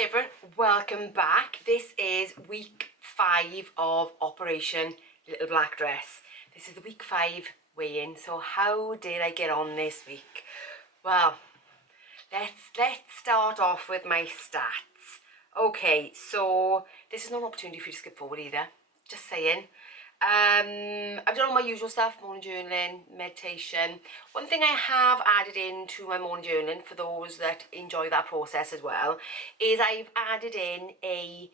Hi everyone, welcome back. This is week 5 of Operation Little Black Dress. This is the week 5 weigh-in. So how did I get on this week? Well, let's start off with my stats. Okay, so this is not an opportunity for you to skip forward either. Just saying. I've done all my usual stuff, morning journaling, meditation. One thing I have added into my morning journaling, for those that enjoy that process as well, is I've added in a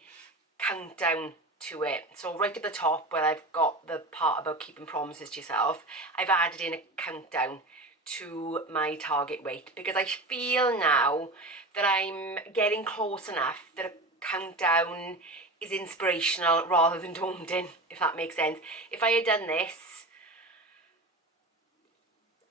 countdown to it. So right at the top where I've got the part about keeping promises to yourself, I've added in a countdown to my target weight, because I feel now that I'm getting close enough that a countdown is inspirational rather than daunting, if that makes sense. If I had done this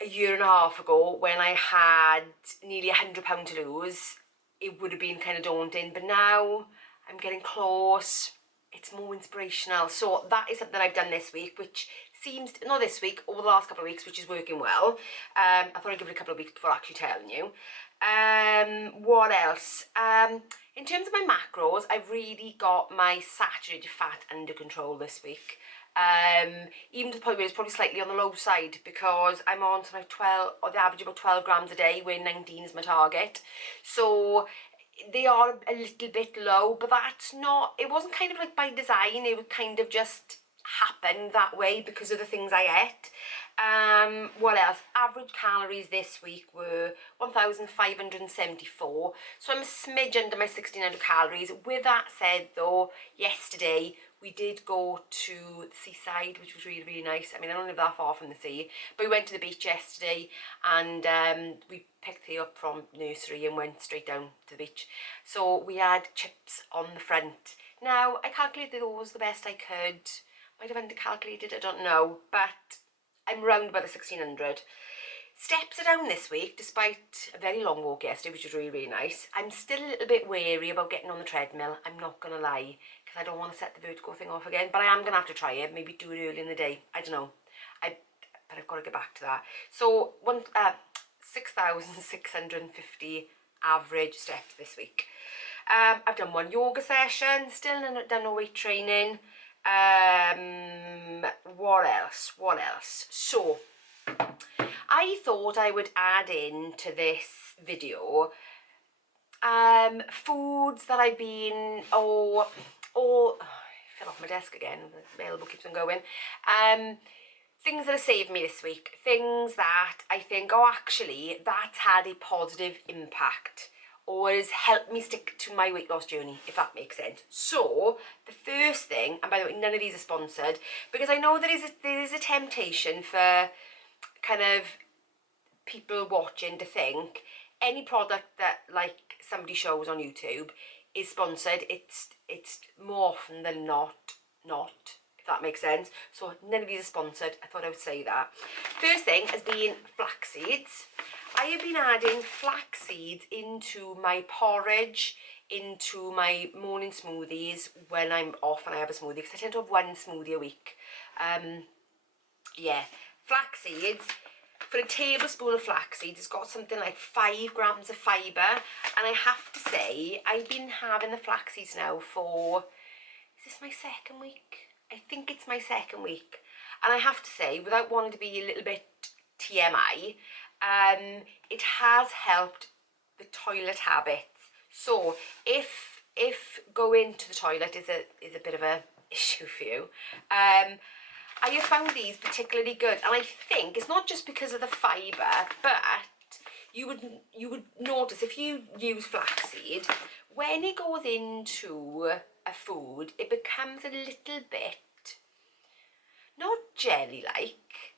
a year and a half ago when I had nearly £100 to lose, it would have been kind of daunting, but now I'm getting close. It's more inspirational. So that is something I've done this week, which seems, not this week, over the last couple of weeks, which is working well. I thought I'd give it a couple of weeks before actually telling you. What else? In terms of my macros, I've really got my saturated fat under control this week. Even to the point where it's probably slightly on the low side, because I'm on to like 12, or the average about 12 grams a day, where 19 is my target. So they are a little bit low, but that's not, it wasn't kind of like by design, it would kind of just happen that way because of the things I ate. What else? Average calories this week were 1,574, so I'm a smidge under my 1,600 calories. With that said though, yesterday we did go to the seaside, which was really, really nice. I mean, I don't live that far from the sea, but we went to the beach yesterday, and we picked her up from nursery and went straight down to the beach. So we had chips on the front. Now, I calculated those the best I could. Might have undercalculated, I don't know, but I'm round about the 1,600. Steps are down this week, despite a very long walk yesterday, which was really, really nice. I'm still a little bit wary about getting on the treadmill, I'm not going to lie, because I don't want to set the vertigo thing off again, but I am going to have to try it, maybe do it early in the day, I don't know. But I've got to get back to that. So, 6,650 average steps this week. I've done one yoga session, still done no weight training. What else? So, I thought I would add in to this video foods that I've been, I fell off my desk again, the elbow keeps on going. Things that have saved me this week, things that I think, oh actually, that's had a positive impact, or has helped me stick to my weight loss journey, if that makes sense. So, the first thing, and by the way, none of these are sponsored, because I know there is a temptation for kind of people watching to think any product that like somebody shows on YouTube is sponsored. It's more often than not, if that makes sense. So none of these are sponsored. I thought I would say that. First thing has been flax seeds. I have been adding flax seeds into my porridge, into my morning smoothies when I'm off and I have a smoothie, because I tend to have one smoothie a week. Yeah, flax seeds. For a tablespoon of flax seeds, it's got something like 5 grams of fibre, and I have to say, I've been having the flax seeds now for, is this my second week? I think it's my second week, and I have to say, without wanting to be a little bit TMI, it has helped the toilet habits. So if going to the toilet is a bit of a issue for you, I have found these particularly good, and I think it's not just because of the fibre, but you would notice if you use flaxseed, when it goes into a food, it becomes a little bit, not jelly-like,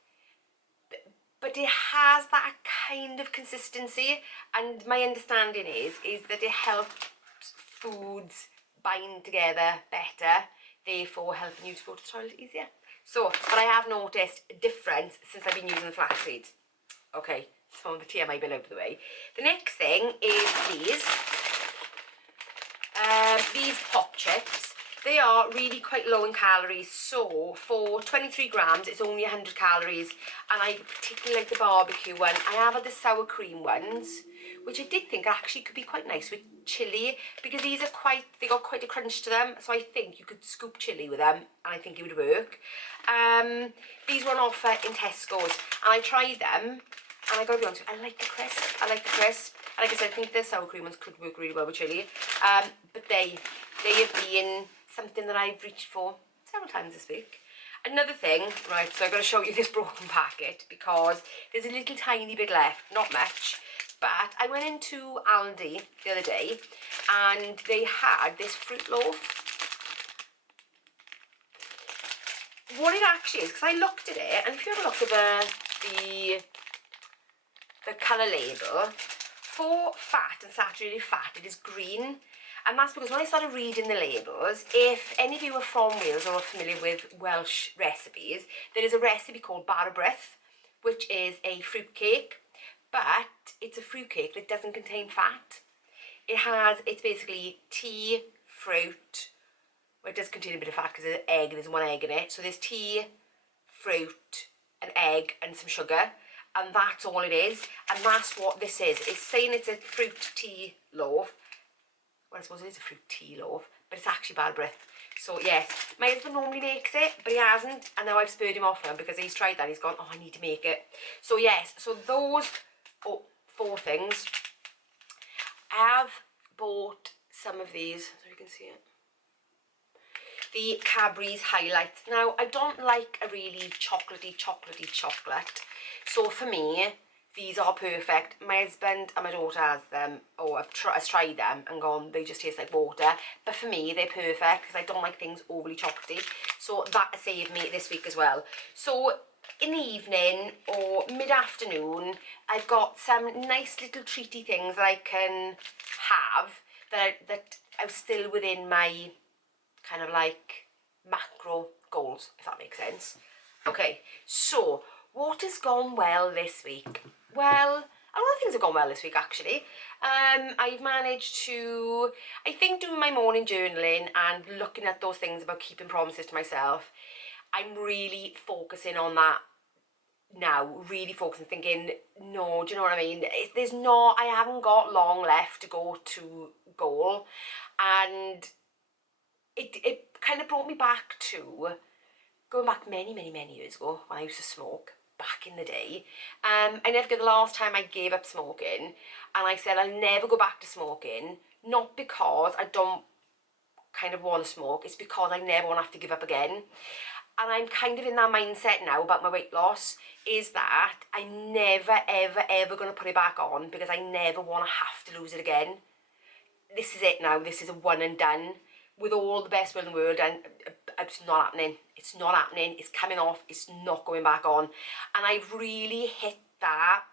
but it has that kind of consistency, and my understanding is that it helps foods bind together better, therefore helping you to go to the toilet easier. So, but I have noticed a difference since I've been using the flax seeds. Okay, so the TMI bit out of the way. The next thing is these. These pop chips. They are really quite low in calories. So, for 23 grams, it's only 100 calories. And I particularly like the barbecue one. I have had the sour cream ones, which I did think actually could be quite nice with chilli, because these are they got quite a crunch to them, so I think you could scoop chilli with them, and I think it would work. These were on offer in Tesco's, and I tried them, and I gotta be honest, I like the crisp. And like I said, I think the sour cream ones could work really well with chilli. But they have been something that I've reached for several times this week. Another thing, right, so I've got to show you this broken packet because there's a little tiny bit left, not much. But I went into Aldi the other day and they had this fruit loaf. What it actually is, because I looked at it, and if you have a look at the colour label, for fat and saturated fat, it is green. And that's because when I started reading the labels, if any of you are from Wales or are familiar with Welsh recipes, there is a recipe called bar o brith, which is a fruitcake, but it's a fruitcake that doesn't contain fat. It's basically tea, fruit, well, it does contain a bit of fat because there's an egg, there's one egg in it. So there's tea, fruit, an egg and some sugar, and that's all it is. And that's what this is. It's saying it's a fruit tea loaf. Well, I suppose it is a fruit tea loaf, but it's actually bar o brith. So yes, my husband normally makes it, but he hasn't, and now I've spurred him off him because he's tried that. He's gone, oh, I need to make it. So yes, so those 4 things. I have bought some of these, so you can see it. The Cadbury's Highlights. Now, I don't like a really chocolatey chocolate. So for me, these are perfect. My husband and my daughter has them, or has tried them and gone, they just taste like water. But for me, they're perfect because I don't like things overly chocolatey. So that saved me this week as well. So in the evening or mid-afternoon, I've got some nice little treaty things that I can have that are still within my kind of like macro goals, if that makes sense. Okay, so what has gone well this week? Well, a lot of things have gone well this week actually. I've managed to, I think, doing my morning journaling and looking at those things about keeping promises to myself, I'm really focusing on that now, really focusing, thinking, no, do you know what I mean? I haven't got long left to go to goal, and it kind of brought me back to going back many years ago when I used to smoke back in the day. I never forget the last time I gave up smoking, and I said I'll never go back to smoking, not because I don't kind of want to smoke, it's because I never want to have to give up again. And I'm kind of in that mindset now about my weight loss, is that I'm never ever going to put it back on because I never want to have to lose it again. This is it now. This is a one and done. With all the best will in the world, and it's not happening. It's not happening. It's coming off. It's not going back on. And I've really hit that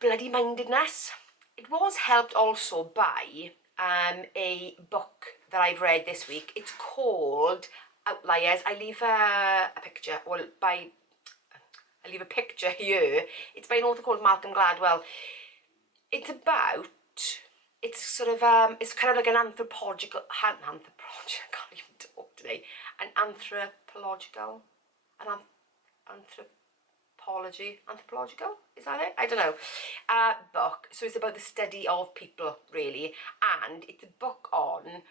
bloody mindedness. It was helped also by a book that I've read this week. It's called Outliers. I leave a picture. Well, I leave a picture here. It's by an author called Malcolm Gladwell. It's about, it's sort of, it's kind of like an anthropological, I can't even talk today, anthropological, is that it? I don't know, book. So it's about the study of people, really, and it's a book on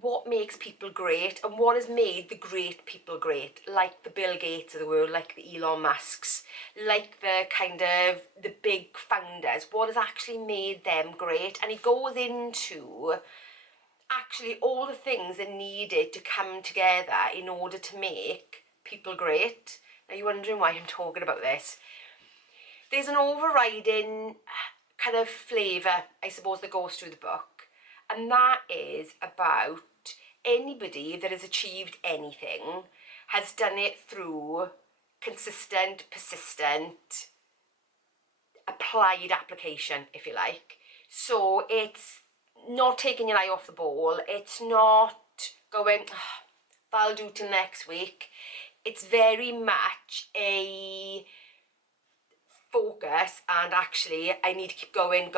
what makes people great and what has made the great people great, like the Bill Gates of the world, like the Elon Musks, like the kind of the big founders, what has actually made them great. And it goes into actually all the things that needed to come together in order to make people great. Now you're wondering why I'm talking about this. There's an overriding kind of flavour, I suppose, that goes through the book. And that is about anybody that has achieved anything has done it through consistent, persistent, applied application, if you like. So it's not taking your eye off the ball. It's not going, oh, that'll do till next week. It's very much a focus, and actually I need to keep going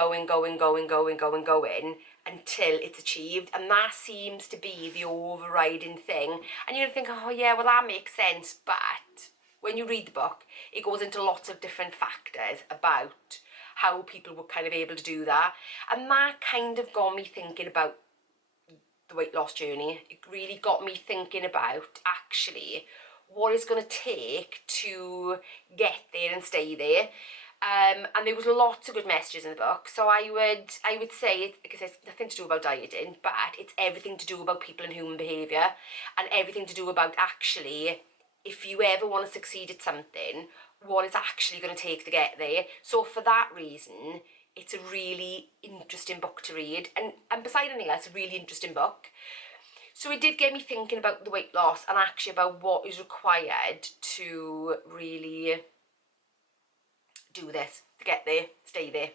until it's achieved. And that seems to be the overriding thing. And you think, oh yeah, well that makes sense, but when you read the book, it goes into lots of different factors about how people were kind of able to do that. And that kind of got me thinking about the weight loss journey. It really got me thinking about actually what it's going to take to get there and stay there. And there was lots of good messages in the book. So I would say it, because it's nothing to do about dieting, but it's everything to do about people and human behaviour, and everything to do about actually, if you ever want to succeed at something, what it's actually going to take to get there. So for that reason, it's a really interesting book to read, and beside anything else, a really interesting book. So it did get me thinking about the weight loss and actually about what is required to really do this, to get there, stay there.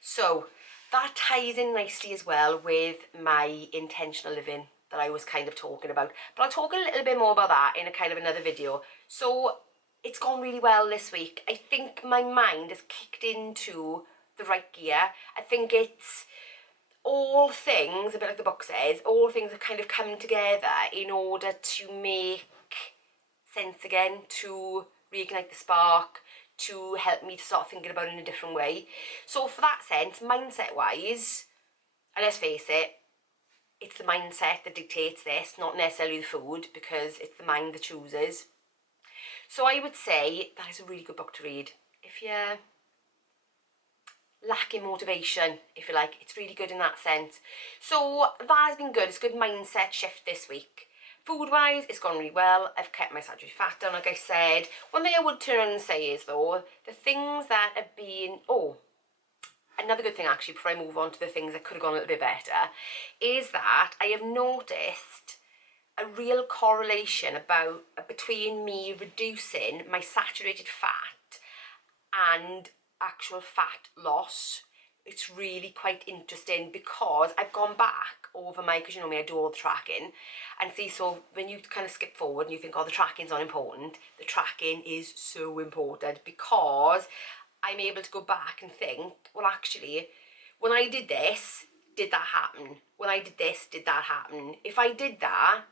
So that ties in nicely as well with my intentional living that I was kind of talking about. But I'll talk a little bit more about that in a kind of another video. So it's gone really well this week. I think my mind has kicked into the right gear. I think it's all things, a bit like the book says, all things have kind of come together in order to make sense again, to reignite the spark, to help me to start thinking about it in a different way. So for that sense, mindset wise, and let's face it, it's the mindset that dictates this, not necessarily the food, because it's the mind that chooses. So I would say that is a really good book to read. If you're lacking motivation, if you like, it's really good in that sense. So that has been good. It's a good mindset shift this week. Food wise, it's gone really well. I've kept my saturated fat down, like I said. One thing I would turn around and say is though, the things that have been, another good thing actually, before I move on to the things that could have gone a little bit better, is that I have noticed a real correlation between me reducing my saturated fat and actual fat loss. It's really quite interesting because I've gone back over because you know me, I do all the tracking, and see, so when you kind of skip forward and you think, oh, the tracking's not important, the tracking is so important, because I'm able to go back and think, well, actually, when I did this, did that happen? When I did this, did that happen? If I did that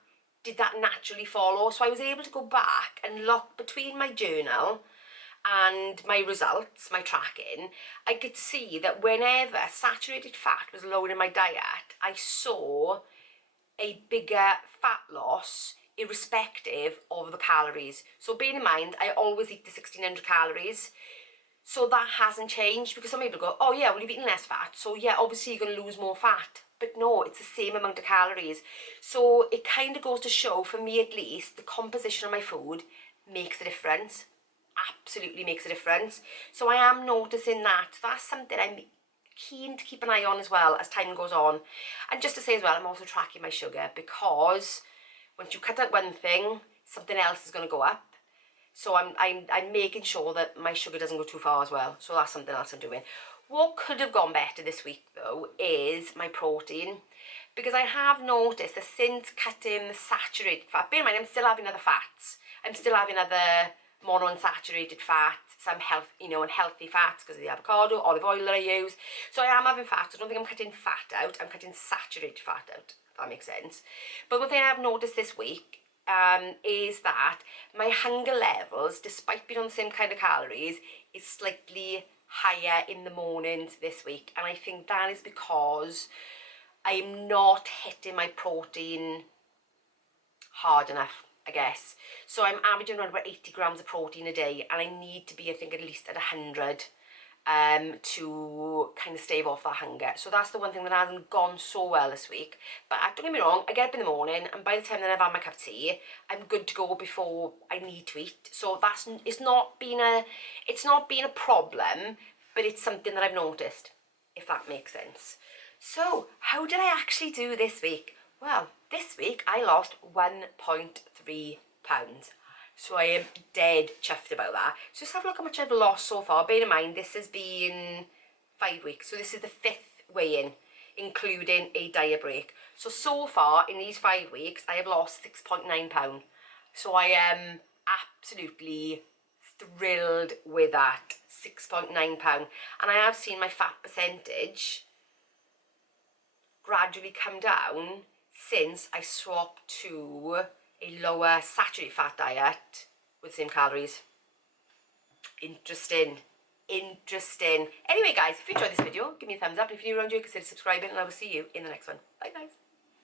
naturally follow? So I was able to go back and look between my journal and my results, my tracking. I could see that whenever saturated fat was lower in my diet, I saw a bigger fat loss irrespective of the calories. So bear in mind, I always eat the 1600 calories. So that hasn't changed, because some people go, oh yeah, well, you've eaten less fat, so yeah, obviously you're going to lose more fat. But no, it's the same amount of calories. So it kind of goes to show, for me at least, the composition of my food makes a difference. Absolutely makes a difference. So I am noticing that. That's something I'm keen to keep an eye on as well as time goes on. And just to say as well, I'm also tracking my sugar, because once you cut out one thing, something else is going to go up. So I'm making sure that my sugar doesn't go too far as well. So that's something else I'm doing. What could have gone better this week though is my protein, because I have noticed that since cutting the saturated fat, bear in mind I'm still having other fats. I'm still having other monounsaturated fats, some unhealthy fats because of the avocado, olive oil that I use. So I am having fats. I don't think I'm cutting fat out. I'm cutting saturated fat out, if that makes sense. But one thing I have noticed this week is that my hunger levels, despite being on the same kind of calories, is slightly higher in the mornings this week. And I think that is because I'm not hitting my protein hard enough, I guess. So I'm averaging around about 80 grams of protein a day, and I need to be, I think, at least at 100 to kind of stave off that hunger. So that's the one thing that hasn't gone so well this week. But don't get me wrong, I get up in the morning, and by the time that I've had my cup of tea, I'm good to go before I need to eat. So it's not been a problem, but it's something that I've noticed, if that makes sense. So how did I actually do this week? Well, this week I lost 1.3 pounds. So I am dead chuffed about that. So just have a look how much I've lost so far. Bear in mind, this has been 5 weeks. So this is the 5th weigh-in, including a diet break. So far in these 5 weeks, I have lost 6.9 pounds. So I am absolutely thrilled with that, 6.9 pounds. And I have seen my fat percentage gradually come down since I swapped to a lower saturated fat diet with the same calories. Interesting. Anyway, guys, if you enjoyed this video, give me a thumbs up. If you're new around here, consider subscribing, and I will see you in the next one. Bye, guys.